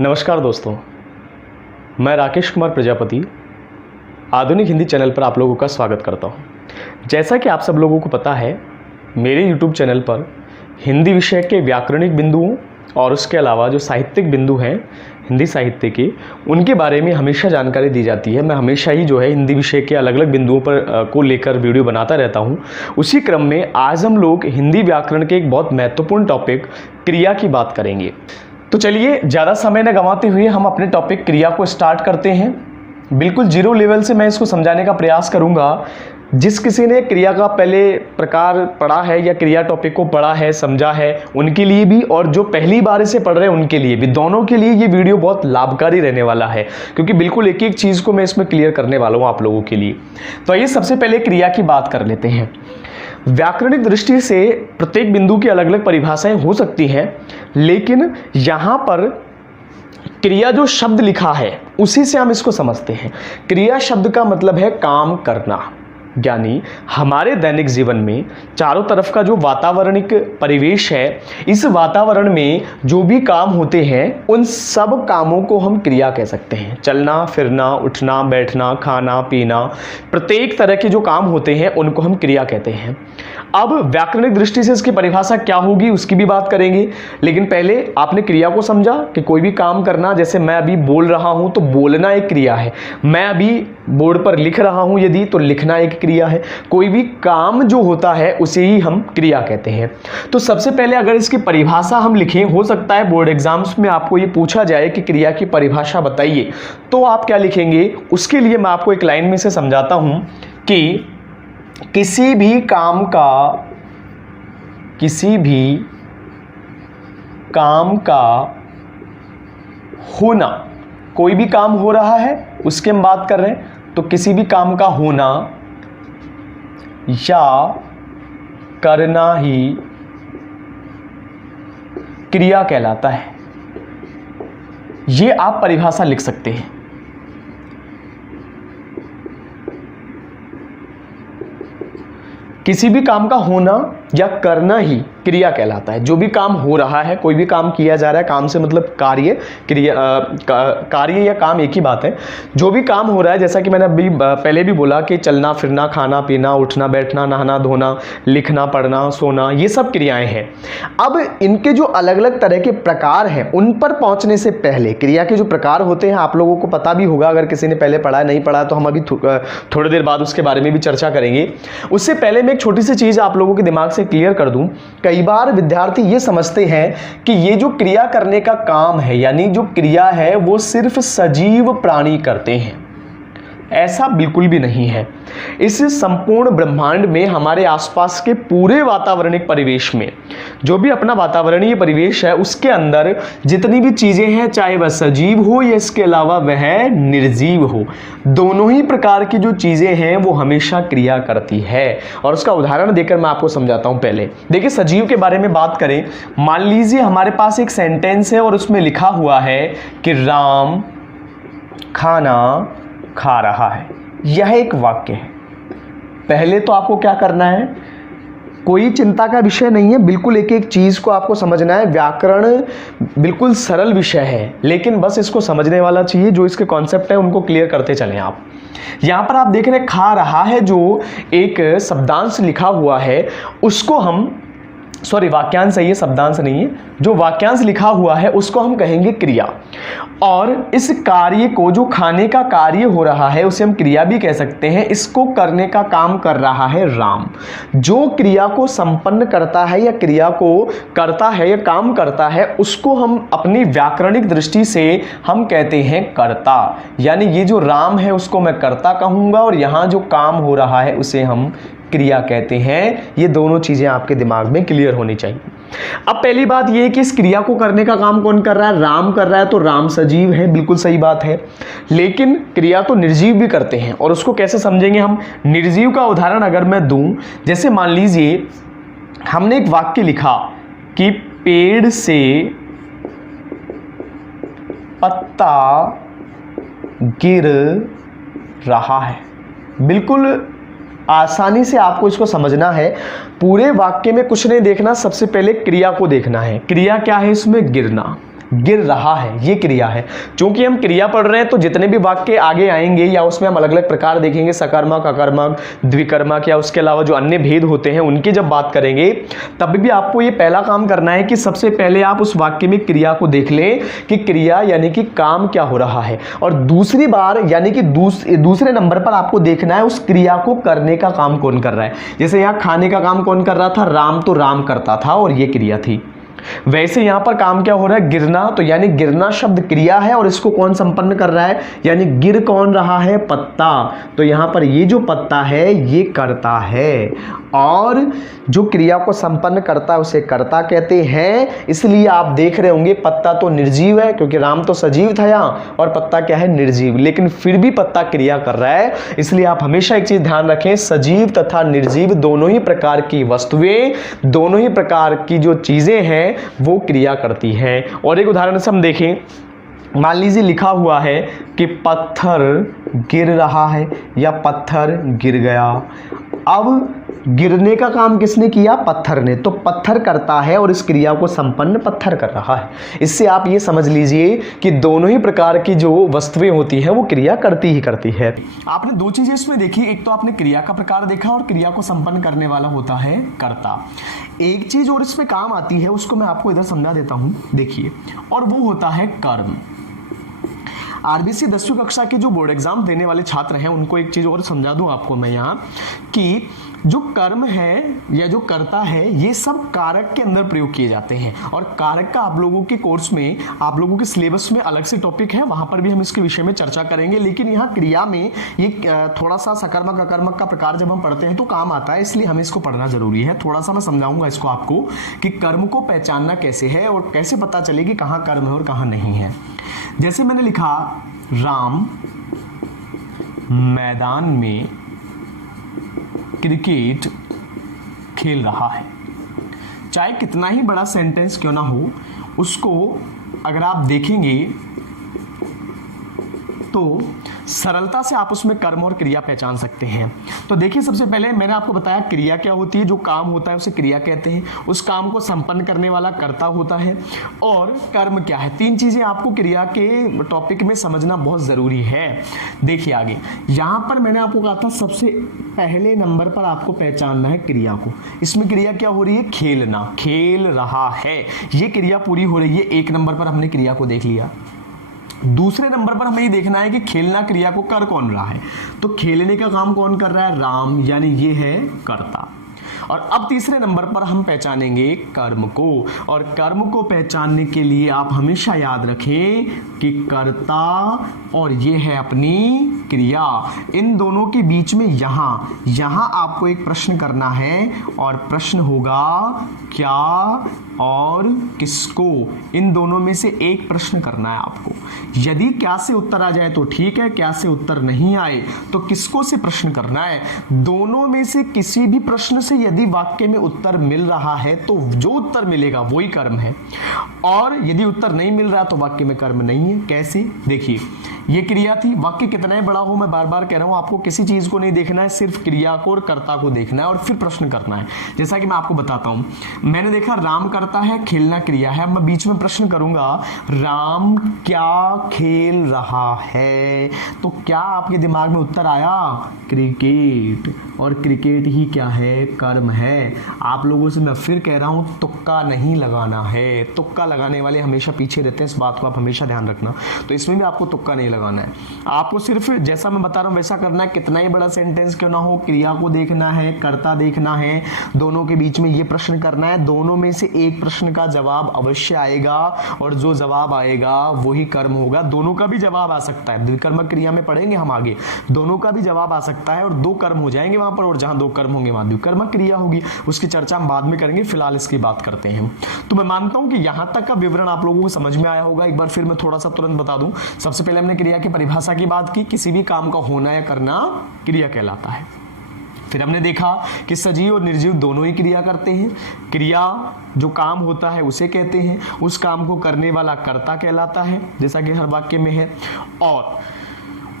नमस्कार दोस्तों, मैं राकेश कुमार प्रजापति आधुनिक हिंदी चैनल पर आप लोगों का स्वागत करता हूं। जैसा कि आप सब लोगों को पता है, मेरे YouTube चैनल पर हिंदी विषय के व्याकरणिक बिंदुओं और उसके अलावा जो साहित्यिक बिंदु हैं हिंदी साहित्य के, उनके बारे में हमेशा जानकारी दी जाती है। मैं हमेशा ही जो है हिंदी विषय के अलग अलग बिंदुओं पर को लेकर वीडियो बनाता रहता हूं। उसी क्रम में आज हम लोग हिंदी व्याकरण के एक बहुत महत्वपूर्ण टॉपिक क्रिया की बात करेंगे। तो चलिए ज़्यादा समय न गंवाते हुए हम अपने टॉपिक क्रिया को स्टार्ट करते हैं। बिल्कुल जीरो लेवल से मैं इसको समझाने का प्रयास करूंगा। जिस किसी ने क्रिया का पहले प्रकार पढ़ा है या क्रिया टॉपिक को पढ़ा है, समझा है, उनके लिए भी, और जो पहली बार इसे पढ़ रहे हैं उनके लिए भी, दोनों के लिए ये वीडियो बहुत लाभकारी रहने वाला है, क्योंकि बिल्कुल एक एक चीज़ को मैं इसमें क्लियर करने वाला हूँ आप लोगों के लिए। तो आइए सबसे पहले क्रिया की बात कर लेते हैं। व्याकरणिक दृष्टि से प्रत्येक बिंदु की अलग अलग परिभाषाएं हो सकती हैं, लेकिन यहाँ पर क्रिया जो शब्द लिखा है उसी से हम इसको समझते हैं। क्रिया शब्द का मतलब है काम करना, यानी हमारे दैनिक जीवन में चारों तरफ का जो वातावरणिक परिवेश है, इस वातावरण में जो भी काम होते हैं उन सब कामों को हम क्रिया कह सकते हैं। चलना फिरना, उठना बैठना, खाना पीना, प्रत्येक तरह के जो काम होते हैं उनको हम क्रिया कहते हैं। अब व्याकरणिक दृष्टि से इसकी परिभाषा क्या होगी उसकी भी बात करेंगे, लेकिन पहले आपने क्रिया को समझा कि कोई भी काम करना, जैसे मैं अभी बोल रहा हूं तो बोलना एक क्रिया है। मैं अभी बोर्ड पर लिख रहा हूं यदि, तो लिखना एक क्रिया है। कोई भी काम जो होता है उसे ही हम क्रिया कहते हैं। तो सबसे पहले अगर इसकी परिभाषा हम लिखें, हो सकता है बोर्ड एग्जाम्स में आपको ये पूछा जाए कि क्रिया की परिभाषा बताइए, तो आप क्या लिखेंगे? उसके लिए मैं आपको एक लाइन में से समझाता हूं कि किसी भी काम का होना, कोई भी काम हो रहा है उसकी हम बात कर रहे हैं, तो किसी भी काम का होना या करना ही क्रिया कहलाता है। ये आप परिभाषा लिख सकते हैं। किसी भी काम का होना या करना ही क्रिया कहलाता है। जो भी काम हो रहा है, कोई भी काम किया जा रहा है, काम से मतलब कार्य, क्रिया, कार्य या काम एक ही बात है। जो भी काम हो रहा है, जैसा कि मैंने अभी पहले भी बोला कि चलना फिरना, खाना पीना, उठना बैठना, नहाना धोना, लिखना पढ़ना, सोना, ये सब क्रियाएं हैं। अब इनके जो अलग अलग तरह के प्रकार हैं, उन पर पहुंचने से पहले, क्रिया के जो प्रकार होते हैं आप लोगों को पता भी होगा, अगर किसी ने पहले पढ़ा है, नहीं पढ़ा तो हम अभी थोड़ी देर बाद उसके बारे में भी चर्चा करेंगे। उससे पहले मैं एक छोटी सी चीज़ आप लोगों के दिमाग से क्लियर कर दूं। कई बार विद्यार्थी ये समझते हैं कि ये जो क्रिया करने का काम है, यानी जो क्रिया है, वो सिर्फ सजीव प्राणी करते हैं। ऐसा बिल्कुल भी नहीं है। इस संपूर्ण ब्रह्मांड में, हमारे आसपास के पूरे वातावरणिक परिवेश में, जो भी अपना वातावरणीय परिवेश है उसके अंदर जितनी भी चीजें हैं, चाहे वह सजीव हो या इसके अलावा वह निर्जीव हो, दोनों ही प्रकार की जो चीजें हैं वो हमेशा क्रिया करती है। और उसका उदाहरण देकर मैं आपको समझाता हूं। पहले देखिए, सजीव के बारे में बात करें। मान लीजिए हमारे पास एक सेंटेंस है और उसमें लिखा हुआ है कि राम खाना खा रहा है। यह एक वाक्य है। पहले तो आपको क्या करना है, कोई चिंता का विषय नहीं है, बिल्कुल एक एक चीज को आपको समझना है। व्याकरण बिल्कुल सरल विषय है, लेकिन बस इसको समझने वाला चाहिए। जो इसके कॉन्सेप्ट है उनको क्लियर करते चलें आप। यहां पर आप देख रहे हैं खा रहा है, जो एक शब्दांश लिखा हुआ है उसको हम, सॉरी वाक्यांश है ये, शब्दांश नहीं है, जो वाक्यांश लिखा हुआ है उसको हम कहेंगे क्रिया। और इस कार्य को, जो खाने का कार्य हो रहा है, उसे हम क्रिया भी कह सकते हैं। इसको करने का काम कर रहा है राम। जो क्रिया को संपन्न करता है या क्रिया को करता है या काम करता है, उसको हम अपनी व्याकरणिक दृष्टि से हम कहते हैं कर्ता। यानी ये जो राम है उसको मैं कर्ता कहूंगा, और यहां जो काम हो रहा है उसे हम क्रिया कहते हैं। ये दोनों चीजें आपके दिमाग में क्लियर होनी चाहिए। अब पहली बात ये है कि इस क्रिया को करने का काम कौन कर रहा है? राम कर रहा है, तो राम सजीव है, बिल्कुल सही बात है। लेकिन क्रिया तो निर्जीव भी करते हैं, और उसको कैसे समझेंगे हम? निर्जीव का उदाहरण अगर मैं दूं, जैसे मान लीजिए हमने एक वाक्य लिखा कि पेड़ से पत्ता गिर रहा है। बिल्कुल आसानी से आपको इसको समझना है। पूरे वाक्य में कुछ नहीं देखना, सबसे पहले क्रिया को देखना है। क्रिया क्या है इसमें? गिरना। गिर रहा है, ये क्रिया है। क्योंकि हम क्रिया पढ़ रहे हैं तो जितने भी वाक्य आगे आएंगे या उसमें हम अलग अलग प्रकार देखेंगे, सकर्मक, अकर्मक, द्विकर्मक या उसके अलावा जो अन्य भेद होते हैं उनकी जब बात करेंगे, तब भी आपको ये पहला काम करना है कि सबसे पहले आप उस वाक्य में क्रिया को देख लें कि क्रिया यानी कि काम क्या हो रहा है, और दूसरी बार यानी कि दूसरे नंबर पर आपको देखना है उस क्रिया को करने का काम कौन कर रहा है। जैसे यहां खाने का काम कौन कर रहा था, राम, तो राम करता था और ये क्रिया थी। वैसे यहां पर काम क्या हो रहा है, गिरना, तो यानी गिरना शब्द क्रिया है और इसको कौन संपन्न कर रहा है, यानी गिर कौन रहा है, पत्ता। तो यहां पर ये जो पत्ता है ये करता है, और जो क्रिया को संपन्न करता है उसे कर्ता कहते हैं। इसलिए आप देख रहे होंगे पत्ता तो निर्जीव है, क्योंकि राम तो सजीव था यहां, और पत्ता क्या है, निर्जीव, लेकिन फिर भी पत्ता क्रिया कर रहा है। इसलिए आप हमेशा एक चीज ध्यान रखें, सजीव तथा निर्जीव दोनों ही प्रकार की वस्तुएं, दोनों ही प्रकार की जो चीजें हैं वो क्रिया करती हैं। और एक उदाहरण से हम देखें, मान लीजिए लिखा हुआ है कि पत्थर गिर रहा है या पत्थर गिर गया। अब गिरने का काम किसने किया, पत्थर ने, तो पत्थर करता है और इस क्रिया को संपन्न पत्थर कर रहा है। इससे आप ये समझ लीजिए कि दोनों ही प्रकार की जो वस्तुएं होती हैं वो क्रिया करती ही करती है। आपने दो चीजें इसमें देखी, एक तो आपने क्रिया का प्रकार देखा और क्रिया को संपन्न करने वाला होता है कर्ता। एक चीज और इसमें काम आती है, उसको मैं आपको इधर समझा देता हूं, देखिए, और वो होता है कर्म। आरबीसी 10वीं कक्षा के जो बोर्ड एग्जाम देने वाले छात्र हैं उनको एक चीज और समझा दूं आपको मैं यहाँ, कि जो कर्म है या जो कर्ता है ये सब कारक के अंदर प्रयोग किए जाते हैं। और कारक का आप लोगों के कोर्स में, आप लोगों के सिलेबस में अलग से टॉपिक है, वहां पर भी हम इसके विषय में चर्चा करेंगे। लेकिन यहाँ क्रिया में ये थोड़ा सा सकर्मक अकर्मक का प्रकार जब हम पढ़ते हैं तो काम आता है, इसलिए हमें इसको पढ़ना जरूरी है। थोड़ा सा मैं समझाऊंगा इसको आपको कि कर्म को पहचानना कैसे है और कैसे पता चले कि कहाँ कर्म है और कहाँ नहीं है। जैसे मैंने लिखा, राम मैदान में क्रिकेट खेल रहा है। चाहे कितना ही बड़ा सेंटेंस क्यों ना हो, उसको अगर आप देखेंगे तो सरलता से आप उसमें कर्म और क्रिया पहचान सकते हैं। तो देखिए, सबसे पहले मैंने आपको बताया क्रिया क्या होती है, जो काम होता है उसे क्रिया कहते हैं, उस काम को संपन्न करने वाला कर्ता होता है, और कर्म क्या है। तीन चीजें आपको क्रिया के टॉपिक में समझना बहुत जरूरी है। देखिए आगे, यहां पर मैंने आपको कहा था सबसे पहले नंबर पर आपको पहचानना है क्रिया को। इसमें क्रिया क्या हो रही है, खेलना, खेल रहा है, ये क्रिया पूरी हो रही है। एक नंबर पर हमने क्रिया को देख लिया। दूसरे नंबर पर हमें ये देखना है कि खेलना क्रिया को कर कौन रहा है, तो खेलने का काम कौन कर रहा है, राम, यानी ये है कर्ता। और अब तीसरे नंबर पर हम पहचानेंगे कर्म को, और कर्म को पहचानने के लिए आप हमेशा याद रखें कि कर्ता और ये है अपनी क्रिया, इन दोनों के बीच में यहां आपको एक प्रश्न करना है, और प्रश्न होगा क्या और किसको, इन दोनों में से एक प्रश्न करना है आपको। यदि क्या से उत्तर आ जाए तो ठीक है, क्या से उत्तर नहीं आए तो किसको से प्रश्न करना है। दोनों में से किसी भी प्रश्न से यदि वाक्य में उत्तर मिल रहा है तो जो उत्तर मिलेगा वही कर्म है, और यदि उत्तर नहीं मिल रहा तो वाक्य में कर्म नहीं है। कैसे, देखिए, ये क्रिया थी, वाक्य कितना ही बड़ा हो, मैं बार बार कह रहा हूं, आपको किसी चीज को नहीं देखना है, सिर्फ क्रिया को और कर्ता को देखना है और फिर प्रश्न करना है। जैसा कि मैं आपको बताता हूं, मैंने देखा राम करता है, खेलना क्रिया है। अब मैं बीच में प्रश्न करूंगा, राम क्या खेल रहा है, तो क्या आपके दिमाग में उत्तर आया, क्रिकेट, और क्रिकेट ही क्या है, कर्म है। आप लोगों से मैं फिर कह रहा हूं, तुक्का नहीं लगाना है, तुक्का लगाने वाले हमेशा पीछे रहते हैं, इस बात को आप हमेशा ध्यान रखना। तो इसमें भी आपको तुक्का नहीं लगाना है, आपको सिर्फ जैसा मैं बता रहा हूं वैसा करना है। कितना ही बड़ा सेंटेंस क्यों ना हो, क्रिया को देखना है, कर्ता देखना है, दोनों के बीच में ये प्रश्न करना है। दोनों में से एक प्रश्न का जवाब अवश्य आएगा, और जो जवाब आएगा वही कर्म होगा। दोनों का भी जवाब आ सकता है, द्विकर्मक क्रिया में पढ़ेंगे हम आगे, दोनों का भी जवाब आ सकता है और दो कर्म हो जाएंगे वहां पर, और जहां दो कर्म होंगे वहां द्विकर्मक क्रिया होगी। उसकी चर्चा हम बाद में करेंगे, फिलहाल इसकी बात करते हैं। तो मैं मानता हूं कि यहां तक का विवरण आप लोगों को समझ में आया होगा। एक बार फिर मैं थोड़ा सा तुरंत बता दूं। सबसे पहले हमने क्रिया की परिभाषा की बात की, किसी भी काम का होना या करना क्रिया कहलाता है। फिर हमने देखा कि सजीव और निर्जीव दोनों ही क्रिया करते हैं। क्रिया जो काम होता है उसे कहते हैं, उस काम को करने वाला कर्ता कहलाता है, जैसा कि हर वाक्य में है। और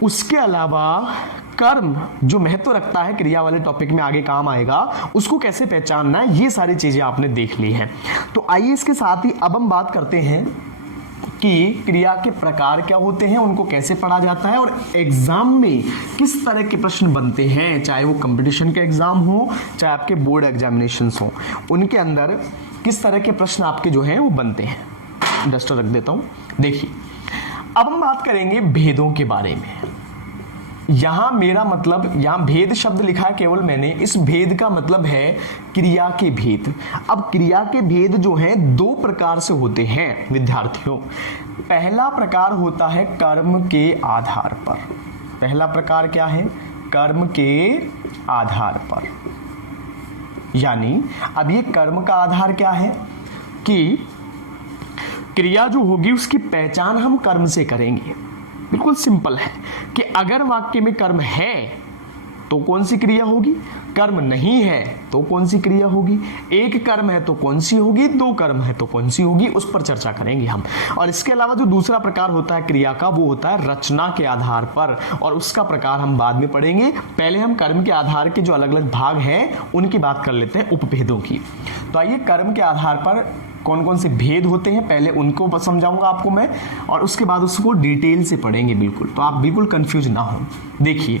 उसके अलावा कर्म जो महत्व रखता है, क्रिया वाले टॉपिक में आगे काम आएगा, उसको कैसे पहचानना है, ये सारी चीजें आपने देख ली हैं। तो आइए इसके साथ ही अब हम बात करते हैं कि क्रिया के प्रकार क्या होते हैं, उनको कैसे पढ़ा जाता है, और एग्जाम में किस तरह के प्रश्न बनते हैं, चाहे वो कंपटीशन के एग्जाम हो चाहे आपके बोर्ड एग्जामिनेशंस हो, उनके अंदर किस तरह के प्रश्न आपके जो हैं वो बनते हैं। डस्टर रख देता हूं। देखिए अब हम बात करेंगे भेदों के बारे में। यहां मेरा मतलब, यहां भेद शब्द लिखा है केवल मैंने, इस भेद का मतलब है क्रिया के भेद। अब क्रिया के भेद जो हैं दो प्रकार से होते हैं विद्यार्थियों। पहला प्रकार होता है कर्म के आधार पर। पहला प्रकार क्या है? कर्म के आधार पर। यानी अब ये कर्म का आधार क्या है कि क्रिया जो होगी उसकी पहचान हम कर्म से करेंगे। बिल्कुल सिंपल है कि अगर वाक्य में कर्म है तो कौन सी क्रिया होगी, कर्म नहीं है तो कौन सी क्रिया होगी, एक कर्म है तो कौन सी होगी, दो कर्म है तो कौन सी होगी, उस पर चर्चा करेंगे हम। और इसके अलावा जो दूसरा प्रकार होता है क्रिया का, वो होता है रचना के आधार पर, और उसका प्रकार हम बाद में पढ़ेंगे। पहले हम कर्म के आधार के जो अलग अलग भाग हैं उनकी बात कर लेते हैं, उपभेदों की। तो आइए, कर्म के आधार पर कौन कौन से भेद होते हैं पहले उनको समझाऊंगा आपको मैं, और उसके बाद उसको डिटेल से पढ़ेंगे बिल्कुल, तो आप बिल्कुल कंफ्यूज ना हो। देखिए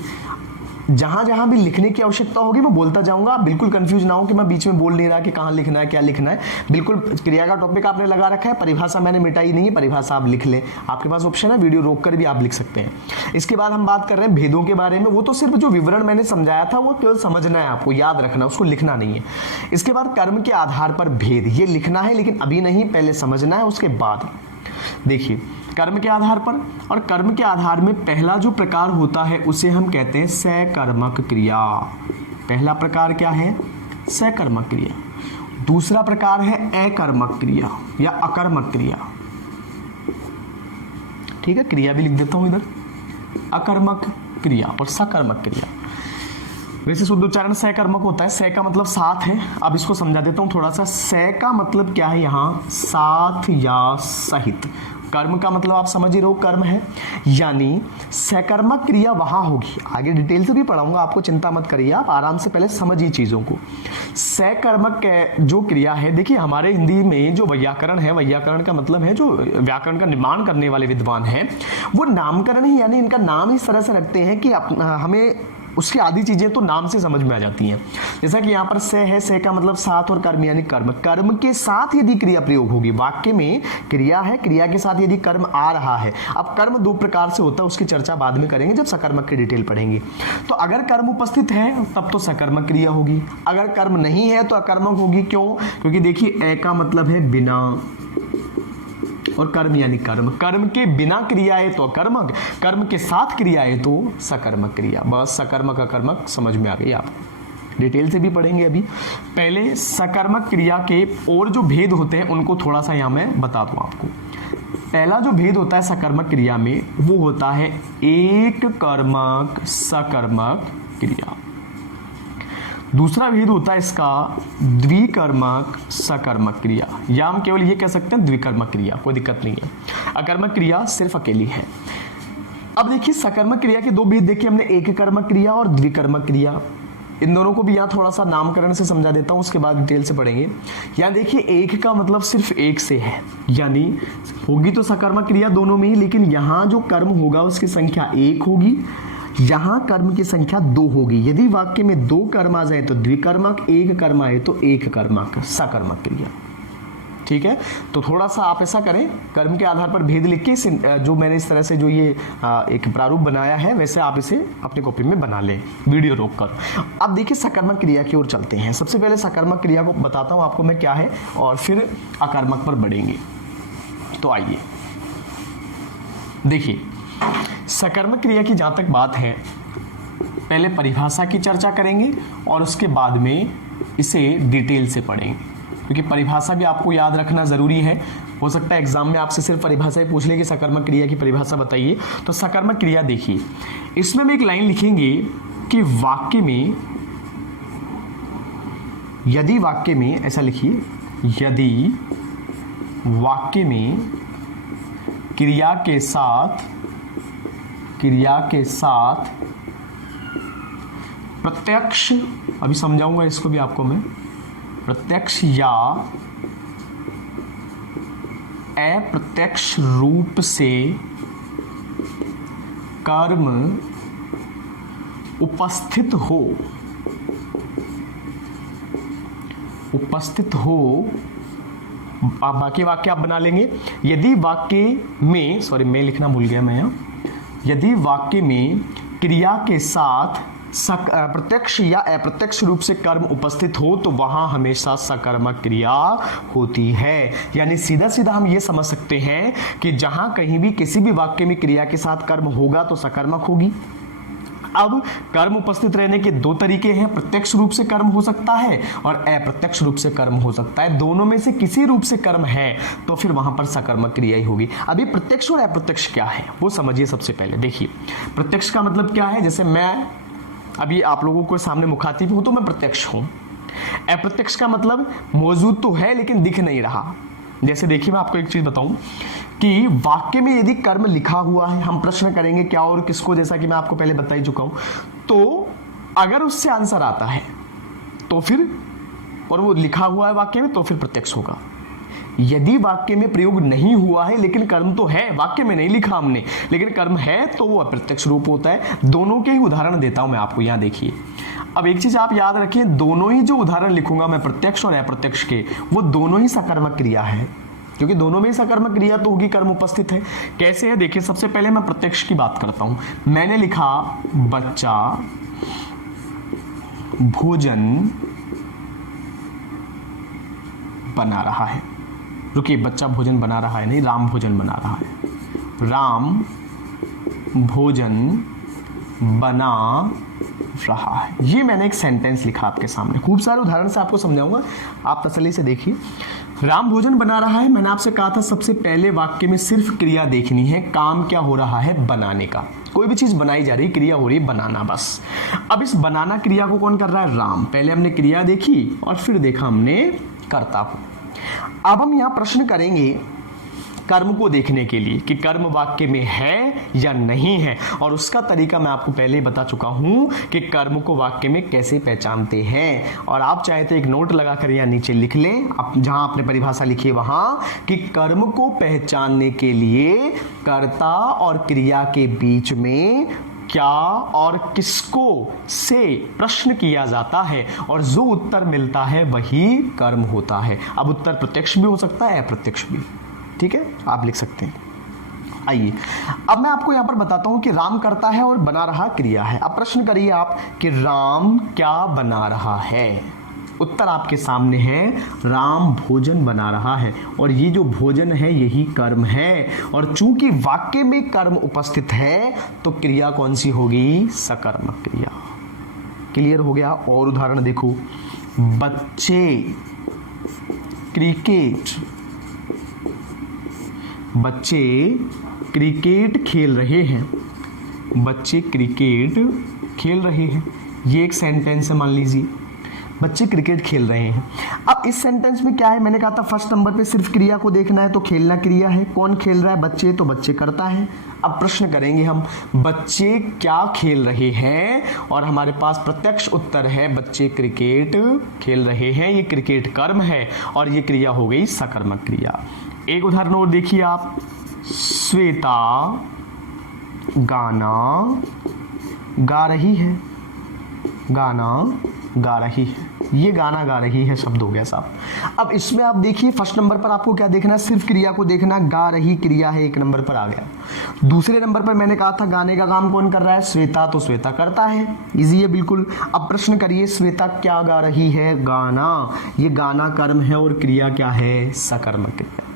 जहां जहां भी लिखने की आवश्यकता होगी मैं बोलता जाऊंगा, आप बिल्कुल कंफ्यूज ना हो कि मैं बीच में बोल नहीं रहा कि कहां लिखना है क्या लिखना है। बिल्कुल क्रिया का टॉपिक आपने लगा रखा है, परिभाषा मैंने मिटाई नहीं है, परिभाषा आप लिख लें, आपके पास ऑप्शन है, वीडियो रोक कर भी आप लिख सकते हैं। इसके बाद हम बात कर रहे हैं भेदों के बारे में। वो तो सिर्फ जो विवरण मैंने समझाया था वो केवल समझना है, आपको याद रखना, उसको लिखना नहीं है। इसके बाद कर्म के आधार पर भेद, ये लिखना है लेकिन अभी नहीं, पहले समझना है उसके बाद। देखिए कर्म के आधार पर, और कर्म के आधार में पहला जो प्रकार होता है उसे हम कहते हैं सकर्मक क्रिया। पहला प्रकार क्या है? सकर्मक क्रिया। दूसरा प्रकार है अकर्मक क्रिया या अकर्मक क्रिया। ठीक है, क्रिया भी लिख देता हूं इधर, अकर्मक क्रिया और सकर्मक क्रिया। वैसे शुद्ध उच्चारण सकर्मक होता है, स का मतलब साथ है। अब इसको समझा देता हूं थोड़ा सा। स का मतलब क्या है यहां? साथ या सहित। कर्म का मतलब आप समझ ही रहे हो, कर्म है, यानी सकर्मक क्रिया वहां होगी। आगे डिटेल से भी पढ़ाऊंगा आपको, चिंता मत करिए, आप आराम से पहले समझिए चीजों को। सकर्मक जो क्रिया है, देखिए हमारे हिंदी में जो वैयाकरण है, वैयाकरण का मतलब है जो व्याकरण का निर्माण करने वाले विद्वान हैं, वो नामकरण ही, यानी इनका नाम इस तरह से रखते हैं कि हमें उसकी आधी चीजें तो नाम से समझ में आ जाती हैं। जैसा कि यहाँ पर से है, से का मतलब साथ, और कर्म यानी कर्म। कर्म के साथ यदि क्रिया प्रयोग होगी, वाक्य में क्रिया है, क्रिया के साथ यदि कर्म आ रहा है। अब कर्म दो प्रकार से होता है, उसकी चर्चा बाद में करेंगे जब सकर्मक की डिटेल पढ़ेंगे। तो अगर कर्म उपस्थित है तब तो सकर्मक क्रिया होगी, अगर कर्म नहीं है तो अकर्मक होगी। क्यों? क्योंकि देखिए ए का मतलब है बिना, और कर्म यानी कर्म। कर्म के बिना क्रिया है तो अकर्मक, कर्म के साथ क्रिया है तो सकर्मक क्रिया। बस सकर्मक अकर्मक समझ में आ गई आपको, डिटेल से भी पढ़ेंगे अभी। पहले सकर्मक क्रिया के और जो भेद होते हैं उनको थोड़ा सा यहां मैं बता दूं आपको। पहला जो भेद होता है सकर्मक क्रिया में वो होता है एक कर्मक सकर्मक क्रिया। दूसरा भेद होता है इसका द्विकर्मक सकर्मक क्रिया, या हम केवल ये कह सकते हैं द्विकर्मक क्रिया, कोई दिक्कत नहीं है। अकर्मक क्रिया सिर्फ अकेली है। अब देखिए सकर्मक क्रिया के दो भेद देखिए हमने, एक कर्मक क्रिया और द्विकर्मक क्रिया। इन दोनों को भी यहाँ थोड़ा सा नामकरण से समझा देता हूँ, उसके बाद डिटेल से पढ़ेंगे। यहाँ देखिए एक का मतलब सिर्फ एक से है, यानी होगी तो सकर्मक क्रिया दोनों में ही, लेकिन यहाँ जो कर्म होगा उसकी संख्या एक होगी, यहां कर्म की संख्या दो होगी। यदि वाक्य में दो कर्म आ जाए तो द्विकर्मक, एक कर्म आए तो एक कर्मक, सकर्मक क्रिया। ठीक है, तो थोड़ा सा आप ऐसा करें, कर्म के आधार पर भेद लिख के जो मैंने इस तरह से जो ये एक प्रारूप बनाया है वैसे आप इसे अपनी कॉपी में बना लें, वीडियो रोककर। अब देखिए सकर्मक क्रिया की ओर चलते हैं। सबसे पहले सकर्मक क्रिया को बताता हूं आपको मैं क्या है, और फिर अकर्मक पर बढ़ेंगे। तो आइए देखिए, सकर्मक क्रिया की जहां तक बात है, पहले परिभाषा की चर्चा करेंगे और उसके बाद में इसे डिटेल से पढ़ेंगे, क्योंकि परिभाषा भी आपको याद रखना जरूरी है। हो सकता है एग्जाम में आपसे सिर्फ परिभाषा ही पूछ ले कि सकर्मक क्रिया की परिभाषा बताइए। तो सकर्मक क्रिया देखिए, इसमें हम एक लाइन लिखेंगे कि वाक्य में, यदि वाक्य में, ऐसा लिखिए, यदि वाक्य में क्रिया के साथ प्रत्यक्ष, अभी समझाऊंगा इसको भी आपको मैं, प्रत्यक्ष या अप्रत्यक्ष रूप से कर्म उपस्थित हो, आप बाकी वाक्य आप बना लेंगे। यदि वाक्य में, सॉरी मैं लिखना भूल गया मैं यहाँ, यदि वाक्य में क्रिया के साथ प्रत्यक्ष या अप्रत्यक्ष रूप से कर्म उपस्थित हो तो वहां हमेशा सकर्मक क्रिया होती है। यानी सीधा सीधा हम ये समझ सकते हैं कि जहां कहीं भी किसी भी वाक्य में क्रिया के साथ कर्म होगा तो सकर्मक होगी। अब कर्म उपस्थित रहने के दो तरीके हैं, प्रत्यक्ष रूप से कर्म हो सकता है और अप्रत्यक्ष रूप से कर्म हो सकता है। दोनों में से किसी रूप से कर्म है तो फिर वहां पर सकर्मक क्रिया ही होगी। अभी प्रत्यक्ष और अप्रत्यक्ष क्या है वो समझिए। सबसे पहले देखिए, प्रत्यक्ष का मतलब क्या है, जैसे मैं अभी आप लोगों को सामने मुखातिब हूं तो मैं प्रत्यक्ष हूं। अप्रत्यक्ष का मतलब मौजूद तो है लेकिन दिख नहीं रहा। जैसे देखिए मैं आपको एक चीज बताऊं कि वाक्य में यदि कर्म लिखा हुआ है, हम प्रश्न करेंगे क्या और किसको, जैसा कि मैं आपको पहले बता ही चुका हूं, तो अगर उससे आंसर आता है तो फिर, और वो लिखा हुआ है वाक्य में, तो फिर प्रत्यक्ष होगा। यदि वाक्य में प्रयोग नहीं हुआ है लेकिन कर्म तो है, वाक्य में नहीं लिखा हमने लेकिन कर्म है, तो वो अप्रत्यक्ष रूप होता है। दोनों के ही उदाहरण देता हूं मैं आपको, यहां देखिए। अब एक चीज आप याद रखिए, दोनों ही जो उदाहरण लिखूंगा मैं प्रत्यक्ष और अप्रत्यक्ष के, वो दोनों ही सकर्मक क्रिया है, क्योंकि दोनों में ही सकर्मक क्रिया तो होगी, कर्म उपस्थित है। कैसे है देखिए, सबसे पहले मैं प्रत्यक्ष की बात करता हूं। मैंने लिखा बच्चा भोजन बना रहा है। रुकिए, बच्चा भोजन बना रहा है नहीं, राम भोजन बना रहा है। राम भोजन बना रहा है। ये मैंने एक सेंटेंस लिखा आपके सामने, खूब सारे उदाहरण से आपको समझाऊंगा, आप तसल्ली से देखिए। राम भोजन बना रहा है, मैंने आपसे कहा था सबसे पहले वाक्य में सिर्फ क्रिया देखनी है, काम क्या हो रहा है, बनाने का। कोई भी चीज बनाई जा रही, क्रिया हो रही बनाना, बस। अब इस बनाना क्रिया को कौन कर रहा है, राम। पहले हमने क्रिया देखी और फिर देखा हमने कर्ता को। अब हम यहां प्रश्न करेंगे कर्म को देखने के लिए कि कर्म वाक्य में है या नहीं है, और उसका तरीका मैं आपको पहले ही बता चुका हूं कि कर्म को वाक्य में कैसे पहचानते हैं। और आप चाहे तो एक नोट लगाकर या नीचे लिख लें, आप जहां आपने परिभाषा लिखी है वहां, कि कर्म को पहचानने के लिए कर्ता और क्रिया के बीच में क्या और किसको से प्रश्न किया जाता है और जो उत्तर मिलता है वही कर्म होता है। अब उत्तर प्रत्यक्ष भी हो सकता है, अप्रत्यक्ष भी, ठीक है, आप लिख सकते हैं। आइए अब मैं आपको यहां पर बताता हूं कि राम करता है और बना रहा क्रिया है। अब प्रश्न करिए आप कि राम क्या बना रहा है। उत्तर आपके सामने है, राम भोजन बना रहा है, और ये जो भोजन है यही कर्म है। और चूंकि वाक्य में कर्म उपस्थित है तो क्रिया कौन सी होगी, सकर्मक क्रिया। क्लियर हो गया। और उदाहरण देखो, बच्चे क्रिकेट खेल रहे हैं। बच्चे क्रिकेट खेल रहे हैं, ये एक सेंटेंस है, मान लीजिए बच्चे क्रिकेट खेल रहे हैं। अब इस सेंटेंस में क्या है, मैंने कहा था फर्स्ट नंबर पे सिर्फ क्रिया को देखना है, तो खेलना क्रिया है। कौन खेल रहा है, बच्चे, तो बच्चे करता है। अब प्रश्न करेंगे हम, बच्चे क्या खेल रहे हैं, और हमारे पास प्रत्यक्ष उत्तर है बच्चे क्रिकेट खेल रहे हैं। ये क्रिकेट कर्म है और ये क्रिया हो गई सकर्मक क्रिया। एक उदाहरण और देखिए आप, श्वेता गाना गा रही है। गाना गा रही है, ये गाना गा रही है शब्द हो गया साहब। अब इसमें आप देखिए फर्स्ट नंबर पर आपको क्या देखना है, सिर्फ क्रिया को देखना, गा रही क्रिया है, एक नंबर पर आ गया। दूसरे नंबर पर मैंने कहा था गाने का काम कौन कर रहा है, श्वेता, तो श्वेता करता है, इजी है बिल्कुल। अब प्रश्न करिए, श्वेता क्या गा रही है, गाना। ये गाना कर्म है और क्रिया क्या है, सकर्मक क्रिया।